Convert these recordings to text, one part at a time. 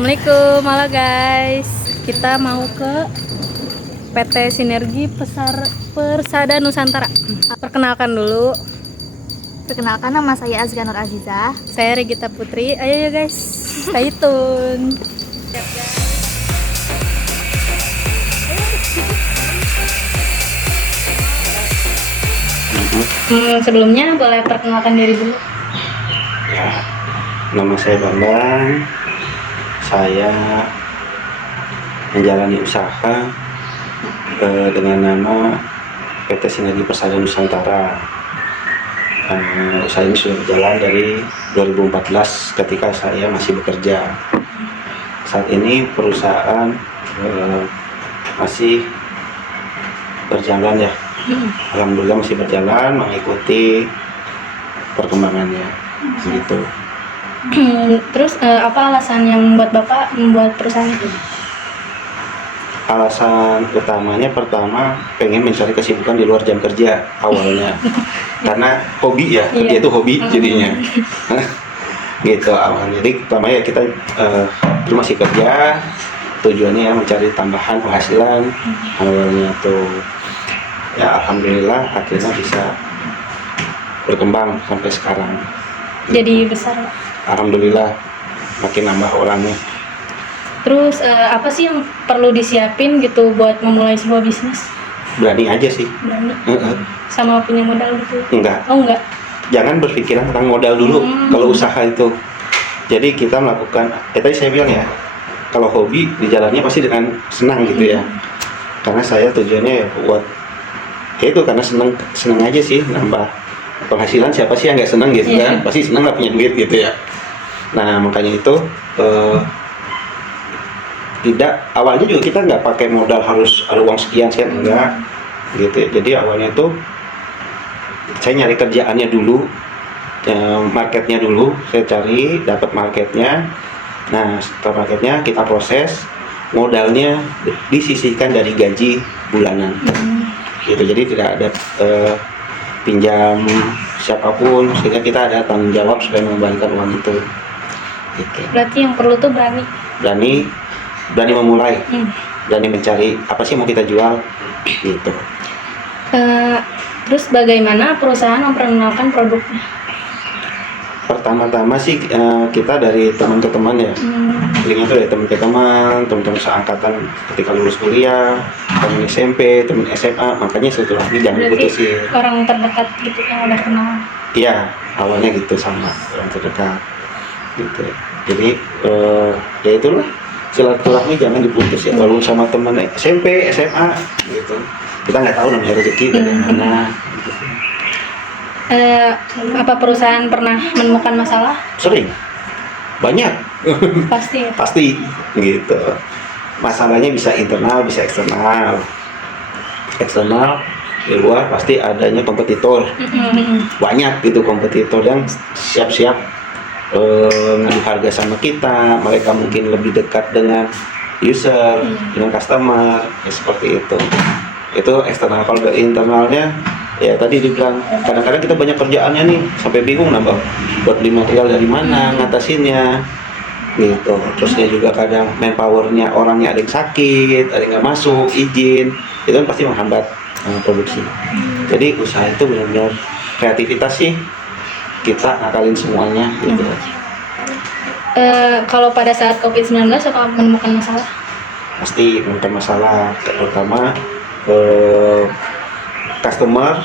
Assalamualaikum, halo guys. Kita mau ke PT Sinergi Persada Nusantara. Perkenalkan dulu. Perkenalkan, nama saya Azga Nur Aziza. Saya Regita Putri. Ayo ya guys, stay tune. Sebelumnya boleh perkenalkan diri dulu. Ya, nama saya Bambang. Saya menjalani usaha dengan nama PT Sinergi Persada Nusantara. Usaha ini sudah berjalan dari 2014 ketika saya masih bekerja. Saat ini perusahaan masih berjalan ya. Alhamdulillah masih berjalan, mengikuti perkembangannya gitu. Terus apa alasan yang membuat Bapak membuat perusahaan itu? Alasan utamanya pertama pengen mencari kesibukan di luar jam kerja awalnya. Karena hobi ya, kerja itu hobi jadinya. Gitu awalnya. Jadi pertama ya kita masih kerja, tujuannya ya mencari tambahan penghasilan. Awalnya tuh ya alhamdulillah akhirnya bisa berkembang sampai sekarang. Jadi besar, Pak. Alhamdulillah makin nambah orangnya. Terus apa sih yang perlu disiapin gitu buat memulai sebuah bisnis? Berani aja sih. Berani. Sama punya modal gitu? Enggak. Oh enggak. Jangan berpikiran tentang modal dulu kalau usaha itu. Jadi kita melakukan, tadi saya bilang ya, kalau hobi dijalannya pasti dengan senang gitu ya. Karena saya tujuannya ya buat, ya itu karena senang aja sih nambah penghasilan. Siapa sih yang nggak senang gitu kan? Pasti senang lah punya duit gitu ya. Nah makanya itu tidak, awalnya juga kita nggak pakai modal harus ada uang sekian enggak gitu ya. Jadi awalnya itu saya nyari kerjaannya dulu, marketnya dulu saya cari, dapat marketnya. Nah setelah marketnya kita proses, modalnya disisihkan dari gaji bulanan gitu. Jadi tidak ada pinjam siapapun, sehingga kita ada tanggung jawab supaya mengembalikan uang itu gitu. Berarti yang perlu tuh berani memulai, berani mencari apa sih mau kita jual gitu. Terus bagaimana perusahaan memperkenalkan produknya? Pertama-tama sih kita dari teman ke teman ya. Linknya itu dari teman ke teman, teman-teman seangkatan ketika lulus kuliah, teman SMP, teman SMA. Makanya silaturahmi jangan putusin. Orang terdekat gitu yang udah kenal. Iya, awalnya gitu sama orang terdekat gitu. Jadi ya itulah, silaturahmi jangan diputus ya. Walaupun sama teman SMP, SMA gitu, kita nggak tahu namanya rezeki dari mana. Apa perusahaan pernah menemukan masalah? Sering, banyak. Pasti ya? Pasti gitu. Masalahnya bisa internal, bisa eksternal. Eksternal di luar pasti adanya kompetitor. Banyak gitu kompetitor yang siap-siap ngadu harga sama kita. Mereka mungkin lebih dekat dengan user, dengan customer, ya seperti itu. Itu eksternal. Kalau dari internalnya, ya tadi dibilang kadang-kadang kita banyak kerjaannya nih sampai bingung nambah buat beli material dari mana, ngatasinnya gitu. Terusnya juga kadang manpowernya, orangnya ada yang sakit, ada yang nggak masuk izin, itu kan pasti menghambat produksi. Jadi usaha itu benar-benar kreativitas sih, kita ngakalin semuanya gitu. Kalau pada saat COVID-19 suka menemukan masalah? Pasti menemukan masalah, terutama customer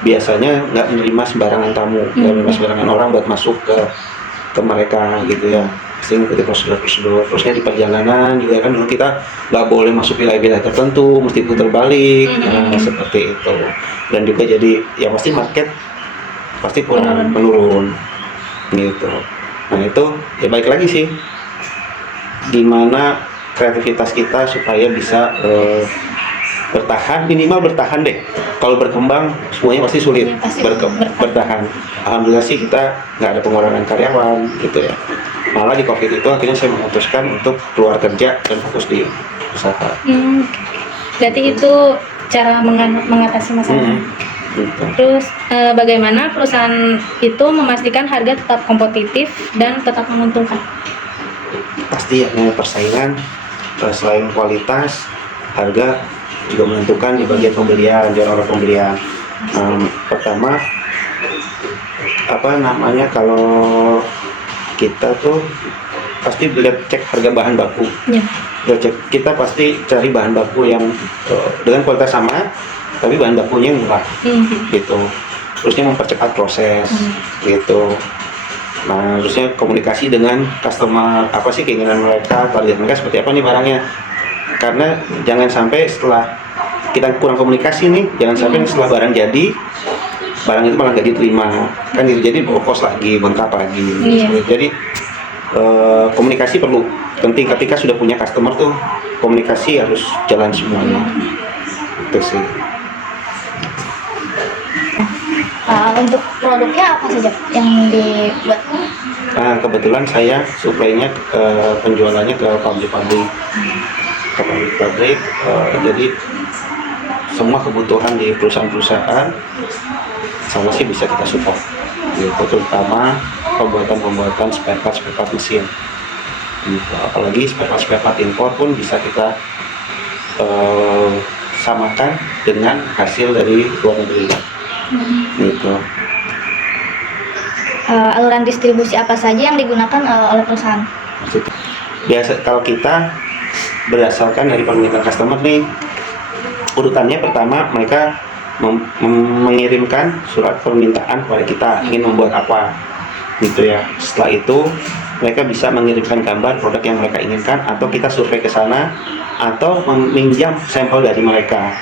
biasanya nggak menerima sembarangan tamu, nggak menerima sembarangan orang buat masuk ke mereka gitu ya. Pasti mengikuti prosedur. Terusnya di perjalanan juga kan dulu kita nggak boleh masuk wilayah-wilayah tertentu, mesti putar balik, seperti itu. Dan juga jadi ya pasti market pasti menurun gitu. Nah itu ya baik lagi sih, gimana kreativitas kita supaya bisa bertahan, minimal bertahan deh. Kalau berkembang semuanya pasti sulit. Bertahan. Alhamdulillah sih kita nggak ada pengurangan karyawan gitu ya. Malah di COVID itu akhirnya saya memutuskan untuk keluar kerja dan fokus di usaha. Berarti itu cara mengatasi masalah. Gitu. Terus bagaimana perusahaan itu memastikan harga tetap kompetitif dan tetap menguntungkan? pasti ya persaingan, selain kualitas, harga juga menentukan di bagian pembelian, di orang pembelian. Pertama apa namanya, kalau kita tuh pasti cek harga bahan baku. Ya. Kita pasti cari bahan baku yang dengan kualitas sama tapi bahan bakunya yang murah gitu. Terusnya mempercepat proses gitu. Nah, terusnya komunikasi dengan customer, apa sih keinginan mereka, target mereka seperti apa nih barangnya. Karena jangan sampai setelah kita kurang komunikasi nih, jangan sampai setelah barang jadi, barang itu malah nggak diterima, kan gitu. Jadi bokos lagi, bengkak lagi. Jadi komunikasi perlu penting. Ketika sudah punya customer tuh, komunikasi harus jalan semuanya. Itu sih. Untuk produknya apa saja yang dibuat? Nah, kebetulan saya supply-nya penjualannya ke pabrik-pabrik, jadi semua kebutuhan di perusahaan-perusahaan sama sih bisa kita support, gitu, terutama pembuatan spare part mesin, gitu. Apalagi spare part impor pun bisa kita samakan dengan hasil dari luar negeri, gitu. Aluran distribusi apa saja yang digunakan oleh perusahaan? Biasa kalau kita berdasarkan dari permintaan customer nih, urutannya pertama mereka mengirimkan surat permintaan kepada kita ingin membuat apa, gitu ya. Setelah itu mereka bisa mengirimkan gambar produk yang mereka inginkan, atau kita survei ke sana, atau meminjam sampel dari mereka,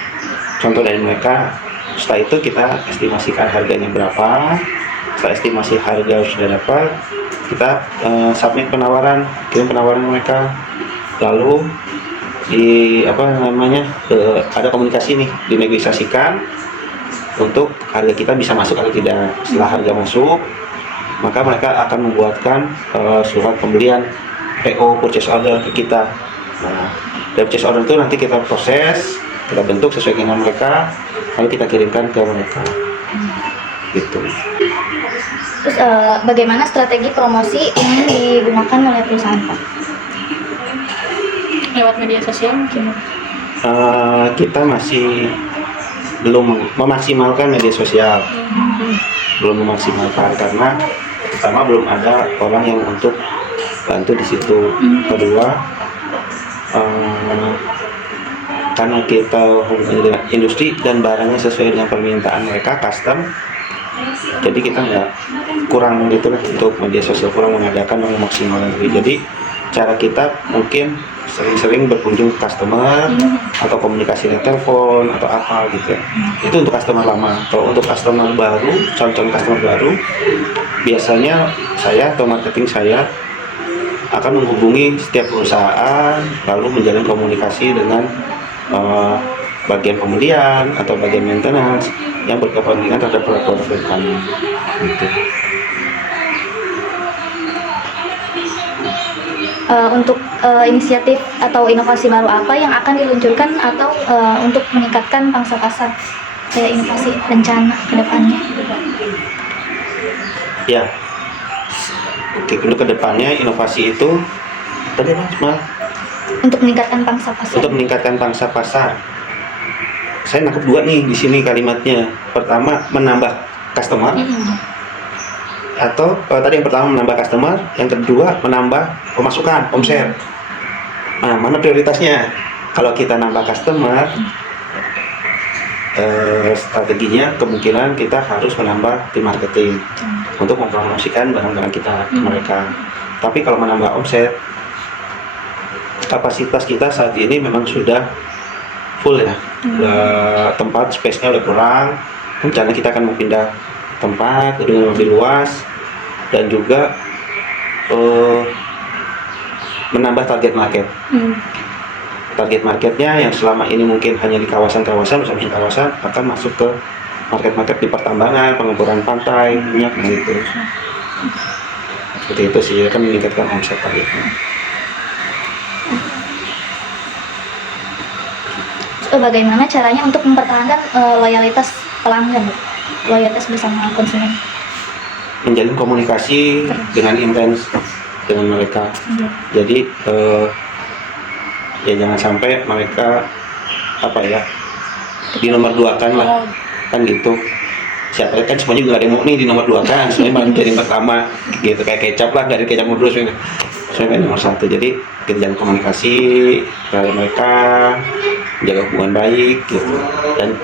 contoh dari mereka. Setelah itu kita estimasikan harganya berapa. Setelah estimasi harga sudah dapat, kita submit penawaran, kirim penawaran mereka, lalu ada komunikasi nih, dinegosiasikan untuk harga kita bisa masuk atau tidak. Setelah harga masuk, maka mereka akan membuatkan surat pembelian, PO, purchase order ke kita. Nah, dari purchase order itu nanti kita proses, kita bentuk sesuai dengan mereka, lalu kita kirimkan ke mereka, gitu. Terus bagaimana strategi promosi yang digunakan oleh perusahaan, Pak? Lewat media sosial mungkin. Kita masih belum memaksimalkan media sosial, belum memaksimalkan karena pertama belum ada orang yang untuk bantu di situ. Kedua, karena kita hubungan dengan industri dan barangnya sesuai dengan permintaan mereka, custom, jadi kita nggak kurang gitu lah untuk media sosial, kurang mengadakan dan memaksimalkan diri. Jadi cara kita mungkin sering-sering berkunjung ke customer, atau komunikasi lewat telepon atau apa gitu ya. Itu untuk customer lama. Kalau untuk customer baru, calon customer baru, biasanya saya atau marketing saya akan menghubungi setiap perusahaan, lalu menjalin komunikasi dengan bagian pembelian atau bagian maintenance yang berkepentingan terhadap produk kami, gitu. Untuk inisiatif atau inovasi baru apa yang akan diluncurkan atau untuk meningkatkan pangsa pasar, kayak inovasi rencana ke depannya? Ya, oke, untuk kedepannya inovasi itu tadi Mas, Untuk meningkatkan pangsa pasar. untuk meningkatkan pangsa pasar. Saya nangkep dua nih di sini kalimatnya. Pertama, menambah customer, atau tadi yang pertama menambah customer, yang kedua menambah pemasukan, omset. Nah, mana prioritasnya? Kalau kita nambah customer, strateginya kemungkinan kita harus menambah tim marketing untuk mempromosikan barang-barang kita ke mereka. Tapi kalau menambah omset, kapasitas kita saat ini memang sudah full ya, tempat space-nya udah kurang. Rencana kita akan mau pindah tempat, gedung lebih luas, dan juga menambah target market. Target marketnya yang selama ini mungkin hanya di kawasan-kawasan, kawasan akan masuk ke market-market di pertambangan, pengeboran pantai, minyak, gitu. Seperti itu sih, akan meningkatkan omset targetnya. Bagaimana caranya untuk mempertahankan loyalitas pelanggan, loyalitas bersama konsumen? Menjalin komunikasi dengan intens, dengan mereka. Jadi ya jangan sampai mereka di nomor dua kan lah, kan gitu. Siapa kan semuanya juga ada yang mau nih di nomor dua kan, semuanya malah jadi yang pertama gitu, kayak kecap lah, dari kecap nomor 2 semuanya nomor 1. Jadi kita jaga komunikasi terhadap mereka, jaga hubungan baik gitu, dan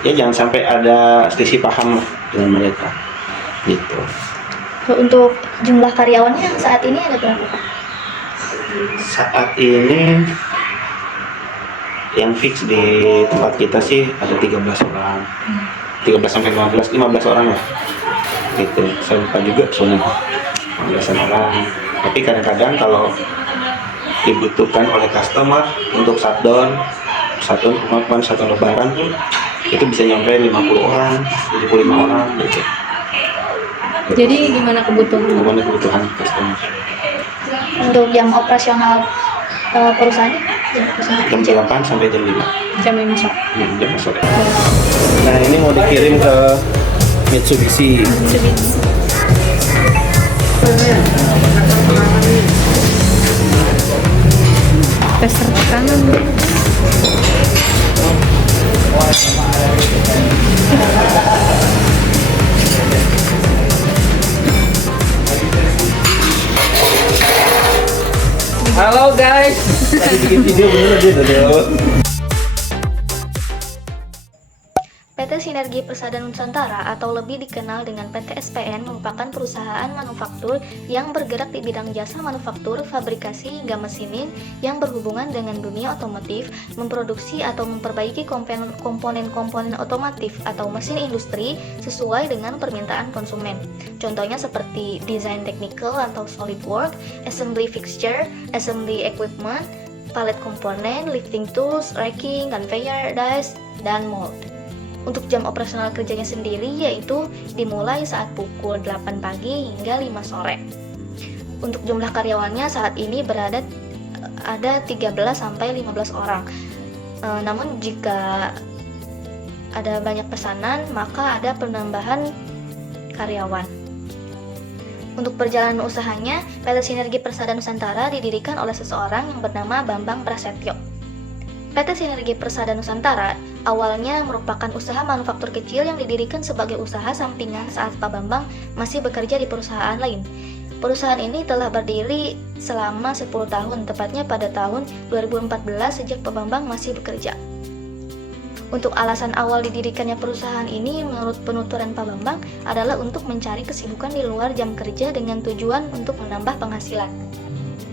ya jangan sampai ada selisih paham lah dengan mereka gitu. Untuk jumlah karyawannya saat ini ada berapa, Pak? Saat ini yang fix di tempat kita sih ada 13 orang, 13 sampai 15 orang lah gitu. Saya lupa juga soalnya 15 orang, tapi kadang-kadang kalau dibutuhkan oleh customer untuk shutdown kemarin satu lebaran tuh itu bisa nyampe 50 orang, 75 orang gitu. Jadi gimana kebutuhan customer? Untuk jam operasional perusahaannya? Jam 8 sampai jam 5. jam 5 sore? Jam sore. Nah, ini mau dikirim ke Mitsubishi. Peser tekanan. Halo guys, lagi bikin video bener aja dulu. PT Sinergi Persada Nusantara atau lebih dikenal dengan PT SPN merupakan perusahaan manufaktur yang bergerak di bidang jasa manufaktur, fabrikasi hingga mesinning yang berhubungan dengan dunia otomotif, memproduksi atau memperbaiki komponen-komponen otomotif atau mesin industri sesuai dengan permintaan konsumen. Contohnya seperti desain technical atau SolidWorks, assembly fixture, assembly equipment, pallet komponen, lifting tools, racking, conveyor, dies, dan mold. Untuk jam operasional kerjanya sendiri yaitu dimulai saat pukul 8 pagi hingga 5 sore. Untuk jumlah karyawannya saat ini ada 13 sampai 15 orang. Namun jika ada banyak pesanan, maka ada penambahan karyawan. Untuk perjalanan usahanya, PT Sinergi Persada Nusantara didirikan oleh seseorang yang bernama Bambang Prasetyo. PT Sinergi Persada Nusantara awalnya merupakan usaha manufaktur kecil yang didirikan sebagai usaha sampingan saat Pak Bambang masih bekerja di perusahaan lain. Perusahaan ini telah berdiri selama 10 tahun, tepatnya pada tahun 2014 sejak Pak Bambang masih bekerja. Untuk alasan awal didirikannya perusahaan ini menurut penuturan Pak Bambang adalah untuk mencari kesibukan di luar jam kerja dengan tujuan untuk menambah penghasilan.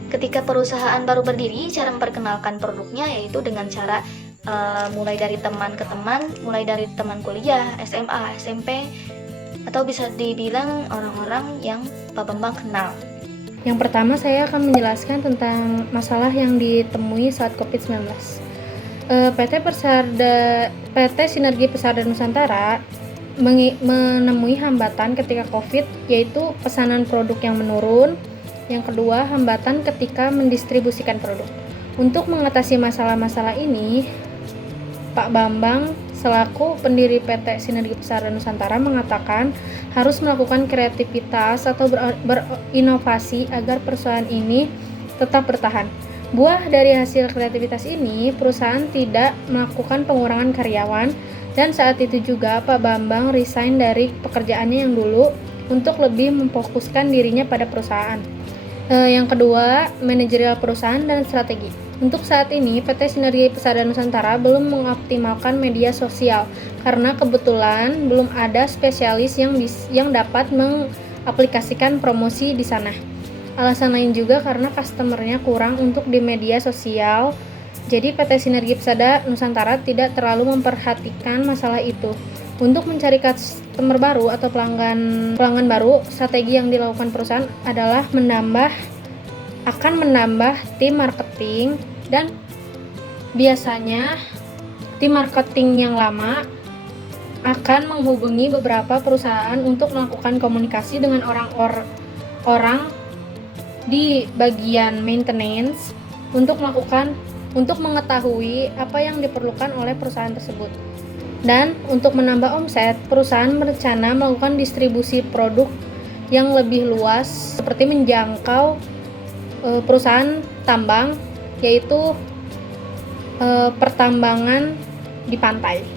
Ketika perusahaan baru berdiri, cara memperkenalkan produknya yaitu dengan cara mulai dari teman ke teman, mulai dari teman kuliah, SMA, SMP, atau bisa dibilang orang-orang yang Pak Bambang kenal. Yang pertama saya akan menjelaskan tentang masalah yang ditemui saat COVID-19. PT Sinergi Persada Nusantara menemui hambatan ketika COVID, yaitu pesanan produk yang menurun. Yang kedua, hambatan ketika mendistribusikan produk. Untuk mengatasi masalah-masalah ini, Pak Bambang selaku pendiri PT Sinergi Persada Nusantara mengatakan harus melakukan kreativitas atau berinovasi agar perusahaan ini tetap bertahan. Buah dari hasil kreativitas ini, perusahaan tidak melakukan pengurangan karyawan, dan saat itu juga Pak Bambang resign dari pekerjaannya yang dulu untuk lebih memfokuskan dirinya pada perusahaan. Yang kedua, manajerial perusahaan dan strategi. Untuk saat ini, PT Sinergi Persada Nusantara belum mengoptimalkan media sosial karena kebetulan belum ada spesialis yang dapat mengaplikasikan promosi di sana. Alasan lain juga karena customernya kurang untuk di media sosial. Jadi PT Sinergi Persada Nusantara tidak terlalu memperhatikan masalah itu. Untuk mencari customer baru atau pelanggan baru, strategi yang dilakukan perusahaan adalah menambah tim marketing, dan biasanya tim marketing yang lama akan menghubungi beberapa perusahaan untuk melakukan komunikasi dengan orang di bagian maintenance untuk mengetahui apa yang diperlukan oleh perusahaan tersebut. Dan untuk menambah omset, perusahaan berencana melakukan distribusi produk yang lebih luas seperti menjangkau perusahaan tambang, yaitu pertambangan di pantai.